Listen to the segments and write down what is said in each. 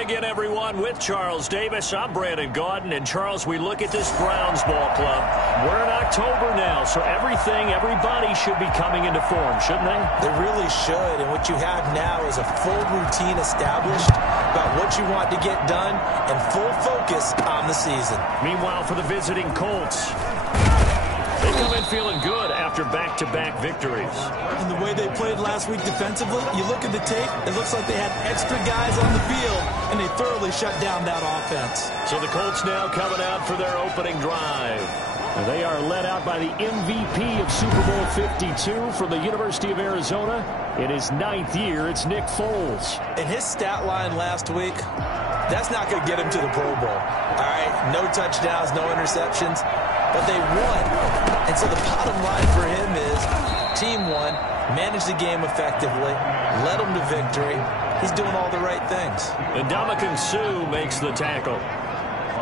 Hi again, everyone. With Charles Davis, I'm Brandon Gaudin. And, Charles, we look at this Browns ball club. We're in October now, so everybody should be coming into form, shouldn't they? They really should. And what you have now is a full routine established about what you want to get done and full focus on the season. Meanwhile, for the visiting Colts, they come in feeling good after back-to-back victories. And the way they played last week defensively, you look at the tape, it looks like they had extra guys on the field, and they thoroughly shut down that offense. So the Colts now coming out for their opening drive. And they are led out by the MVP of Super Bowl 52 from the University of Arizona. In his 9th year, it's Nick Foles. And his stat line last week, that's not going to get him to the Pro Bowl. All right, no touchdowns, no interceptions. But they won, and so the bottom line for him is team won, managed the game effectively, led them to victory. He's doing all the right things. And Ndamukong Suh makes the tackle.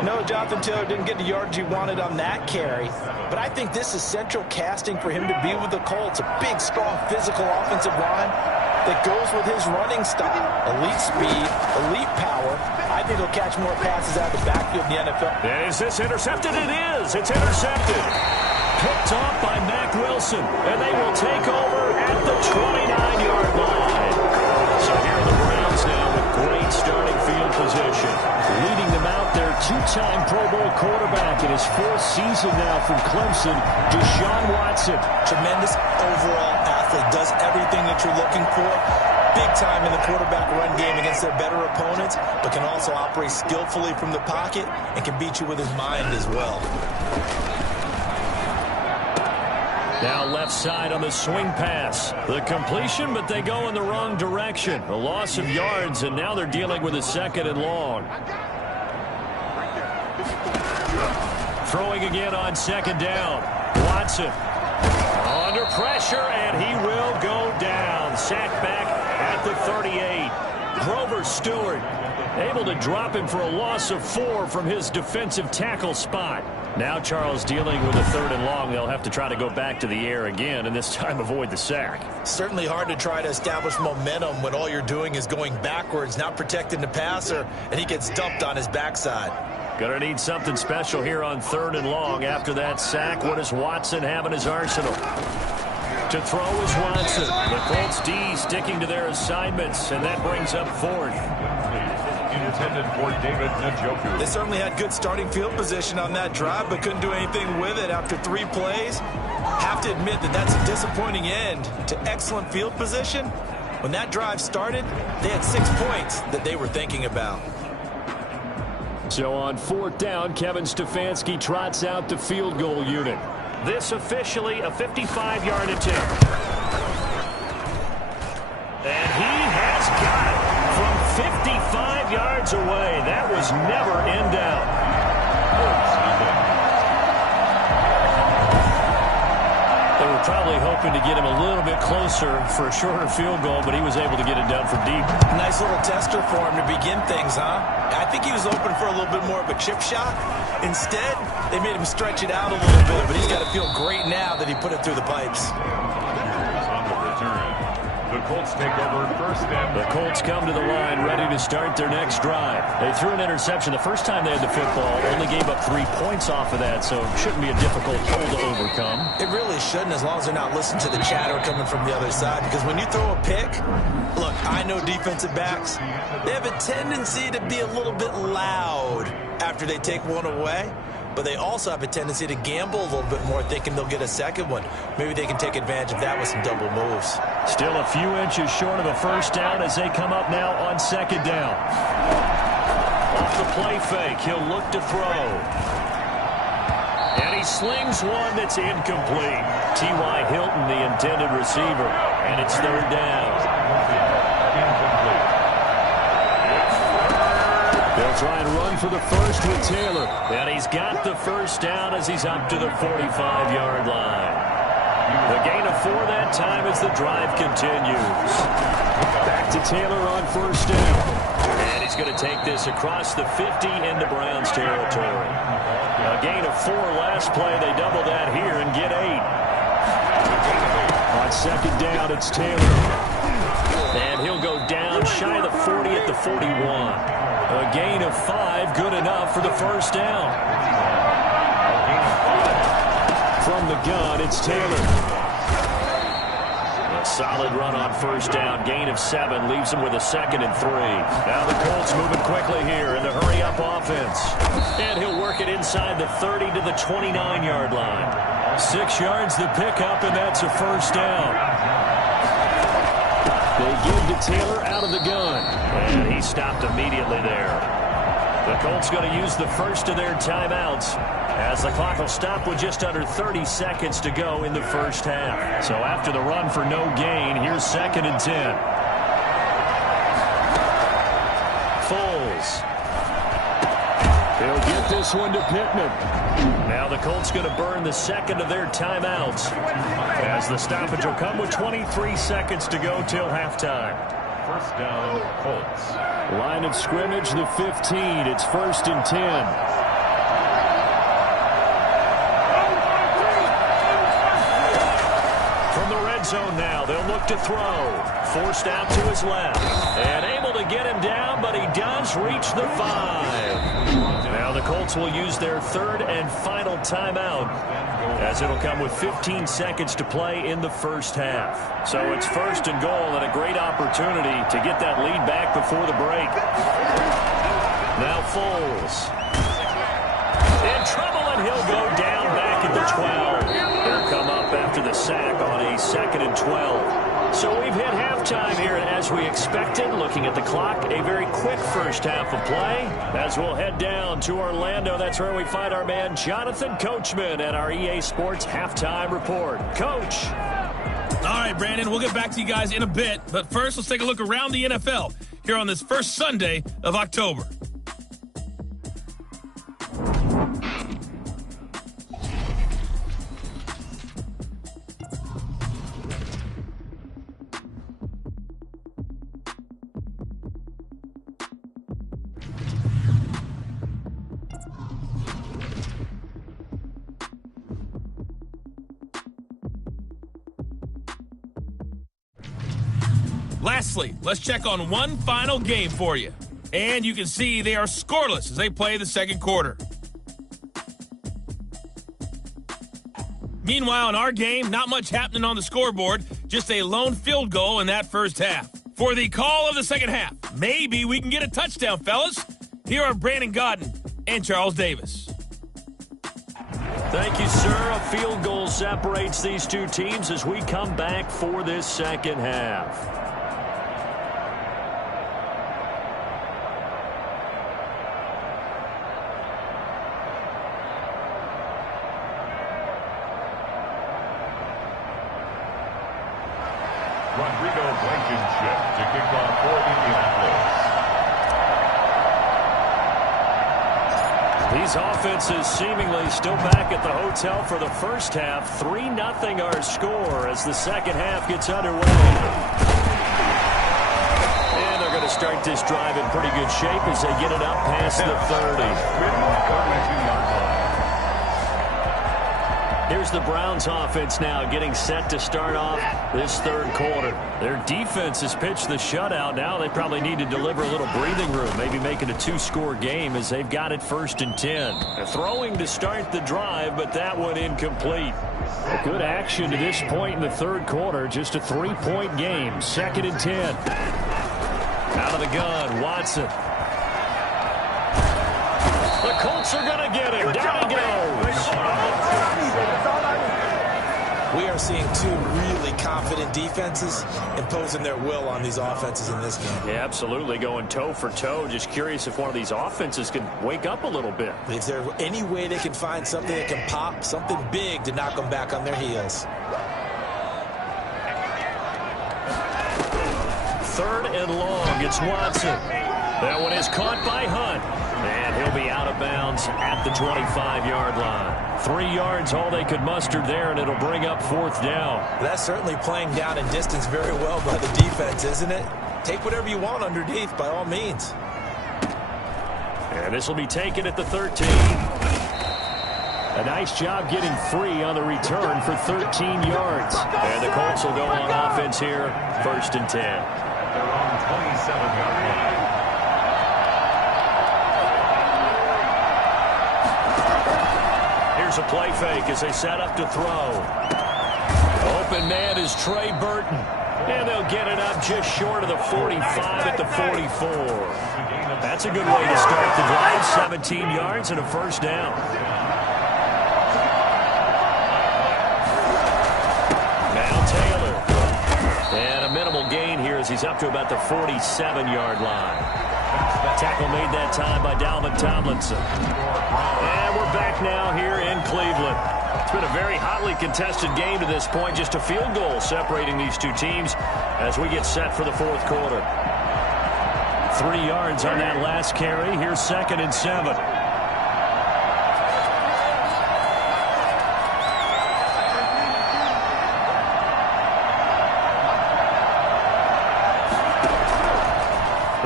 No, Jonathan Taylor didn't get the yards he wanted on that carry, but I think this is central casting for him to be with the Colts. A big, strong, physical offensive line that goes with his running style. Elite speed, elite power. I think he'll catch more passes out of the backfield in the NFL. And is this intercepted? It is. It's intercepted. Picked off by Mack Wilson. And they will take over at the 29-yard line. So here are the Browns now with great starting field position. Leading them out, their two-time Pro Bowl quarterback in his 4th season now from Clemson, Deshaun Watson. Tremendous overall athlete. Does everything that you're looking for. Big time in the quarterback run game against their better opponents, but can also operate skillfully from the pocket and can beat you with his mind as well. Now left side on the swing pass. The completion, but they go in the wrong direction. A loss of yards, and now they're dealing with a 2nd and long. Throwing again on 2nd down. Watson under pressure, and he will go down. Sacked back at the 38. Grover Stewart able to drop him for a loss of 4 from his defensive tackle spot. Now Charles dealing with a 3rd and long. They'll have to try to go back to the air again, and this time avoid the sack. Certainly hard to try to establish momentum when all you're doing is going backwards, not protecting the passer, and he gets dumped on his backside. Gonna need something special here on 3rd and long. After that sack, what does Watson have in his arsenal? To throw is Watson. The Colts D sticking to their assignments, and that brings up 4th. Intended for David Njoku. They certainly had good starting field position on that drive, but couldn't do anything with it after 3 plays. Have to admit that that's a disappointing end to excellent field position. When that drive started, they had 6 points that they were thinking about. So on 4th down, Kevin Stefanski trots out the field goal unit. This officially a 55-yard attempt. And he has got it from 55 yards away. That was never in doubt. They were probably hoping to get him a little bit closer for a shorter field goal, but he was able to get it down from deep. Nice little tester for him to begin things, huh? I think he was open for a little bit more of a chip shot. Instead, they made him stretch it out a little bit, but he's got to feel great now that he put it through the pipes. On the return. The Colts take over 1st and... The Colts come to the line ready to start their next drive. They threw an interception the first time they had the football, only gave up 3 points off of that, so it shouldn't be a difficult hole to overcome. It really shouldn't, as long as they're not listening to the chatter coming from the other side, because when you throw a pick, look, I know defensive backs, they have a tendency to be a little bit loud after they take one away. But they also have a tendency to gamble a little bit more, thinking they'll get a 2nd one. Maybe they can take advantage of that with some double moves. Still a few inches short of a 1st down as they come up now on 2nd down. Off the play fake, he'll look to throw. And he slings one that's incomplete. T.Y. Hilton, the intended receiver. And it's 3rd down. They'll try and run for the 1st with Taylor. And he's got the 1st down as he's up to the 45-yard line. The gain of 4 that time as the drive continues. Back to Taylor on 1st down. And he's going to take this across the 50 into Browns territory. A gain of 4 last play. They double that here and get 8. On 2nd down, it's Taylor. And he'll go down shy of the 40 at the 41. A gain of 5, good enough for the first down. From the gun, it's Taylor. A solid run on first down. Gain of 7 leaves them with a 2nd and 3. Now the Colts moving quickly here in the hurry-up offense. And he'll work it inside the 30 to the 29-yard line. 6 yards the pickup, and that's a first down. They give to Taylor out of the gun. And he stopped immediately there. The Colts going to use the first of their timeouts, as the clock will stop with just under 30 seconds to go in the first half. So after the run for no gain, here's 2nd and 10. Foles. He'll get this one to Pittman. Now the Colts going to burn the 2nd of their timeouts, as the stoppage will come with 23 seconds to go till halftime. First down, Colts. Line of scrimmage, the 15. It's 1st and 10. From the red zone now, they'll look to throw. Forced out to his left. And able to get him down, but he does reach the 5. Now the Colts will use their 3rd and final timeout, as it'll come with 15 seconds to play in the first half. So it's 1st and goal, and a great opportunity to get that lead back before the break. Now Foles. In trouble, and he'll go down back at the 12. He'll come up after the sack on a 2nd and 12. So we've hit halftime here, and as we expected, looking at the clock, a very quick first half of play. As we'll head down to Orlando, that's where we find our man Jonathan Coachman at our EA Sports Halftime Report. Coach. All right, Brandon, we'll get back to you guys in a bit, but first let's take a look around the NFL here on this first Sunday of October. Lastly, let's check on one final game for you. And you can see they are scoreless as they play the second quarter. Meanwhile, in our game, not much happening on the scoreboard, just a lone field goal in that first half. For the call of the second half, maybe we can get a touchdown, fellas. Here are Brandon Godden and Charles Davis. Thank you, sir. A field goal separates these two teams as we come back for this second half. Rodrigo Blankenship to kick off for Indianapolis. These offenses seemingly still back at the hotel for the first half. 3-0 our score as the second half gets underway. And they're going to start this drive in pretty good shape as they get it up past the 30. Here's the Browns offense now getting set to start off this third quarter. Their defense has pitched the shutout. Now they probably need to deliver a little breathing room, maybe make it a 2-score game as they've got it 1st and 10. They're throwing to start the drive, but that one incomplete. A good action to this point in the third quarter. Just a 3-point game. 2nd and 10. Out of the gun, Watson. The Colts are going to get him. Down he goes. We are seeing two really confident defenses imposing their will on these offenses in this game. Yeah, absolutely. Going toe for toe. Just curious if one of these offenses can wake up a little bit. Is there any way they can find something that can pop, something big to knock them back on their heels? 3rd and long. It's Watson. That one is caught by Hunt. And he'll be out of bounds at the 25-yard line. 3 yards, all they could muster there, and it'll bring up 4th down. That's certainly playing down in distance very well by the defense, isn't it? Take whatever you want underneath, by all means. And this will be taken at the 13. A nice job getting free on the return for 13 yards. And the Colts will go on offense here, 1st and 10. 27-yard line. Here's a play fake as they set up to throw. Open man is Trey Burton. And they'll get it up just short of the 45 at the 44. That's a good way to start the drive. 17 yards and a first down. Now Taylor. And a minimal gain here as he's up to about the 47-yard line. Tackle made that time by Dalvin Tomlinson. And we're back now here in Cleveland. It's been a very hotly contested game to this point. Just a field goal separating these two teams as we get set for the fourth quarter. 3 yards on that last carry. Here's 2nd and 7.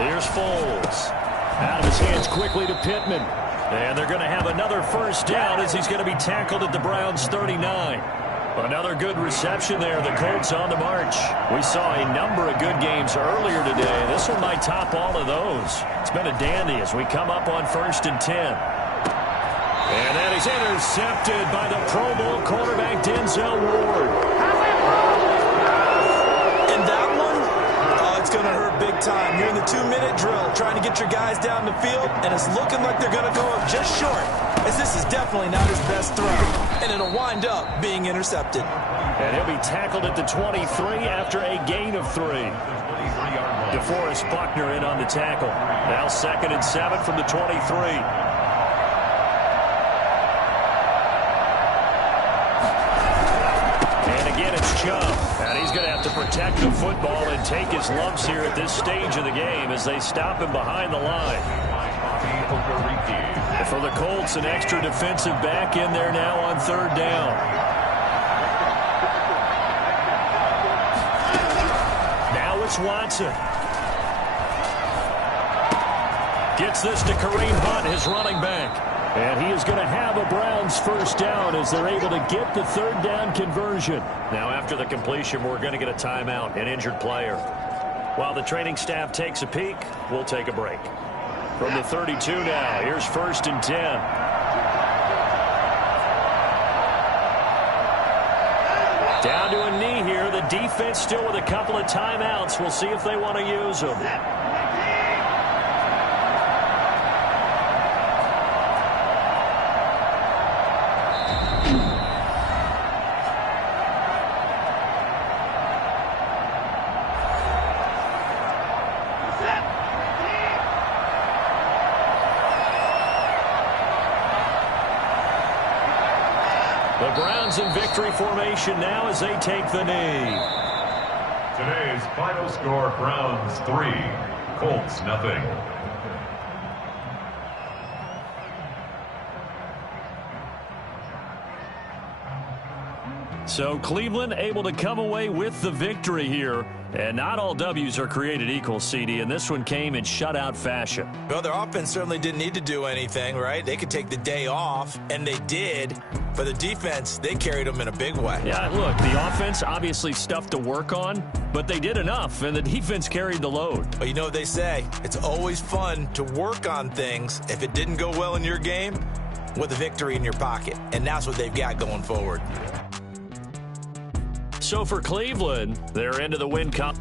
Here's Foles. Out of his hands quickly to Pittman. And they're going to have another first down as he's going to be tackled at the Browns' 39. Another good reception there. The Colts on the march. We saw a number of good games earlier today. This one might top all of those. It's been a dandy as we come up on 1st and 10. And that is intercepted by the Pro Bowl quarterback Denzel Ward. And that one, it's going to hurt big time. You're in the 2-minute drill trying to get your guys down the field, and it's looking like they're going to go up just short, as this is definitely not his best throw, and it'll wind up being intercepted. And he'll be tackled at the 23 after a gain of 3. DeForest Buckner in on the tackle. Now 2nd and 7 from the 23. Chubb. And he's going to have to protect the football and take his lumps here at this stage of the game as they stop him behind the line. For the Colts, an extra defensive back in there now on 3rd down. Now it's Watson. Gets this to Kareem Hunt, his running back. And he is going to have a Browns first down as they're able to get the 3rd down conversion. Now after the completion, we're going to get a timeout, an injured player. While the training staff takes a peek, we'll take a break. From the 32 now, here's 1st and 10. Down to a knee here. The defense still with a couple of timeouts. We'll see if they want to use them. The Browns in victory formation now as they take the knee. Today's final score, Browns 3, Colts 0. So Cleveland able to come away with the victory here. And not all W's are created equal, CD, and this one came in shutout fashion. Well, their offense certainly didn't need to do anything, right? They could take the day off, and they did. For the defense, they carried them in a big way. Yeah, look, the offense obviously stuff to work on, but they did enough, and the defense carried the load. Well, you know what they say. It's always fun to work on things if it didn't go well in your game with a victory in your pocket, and that's what they've got going forward. So for Cleveland, they're into the win column.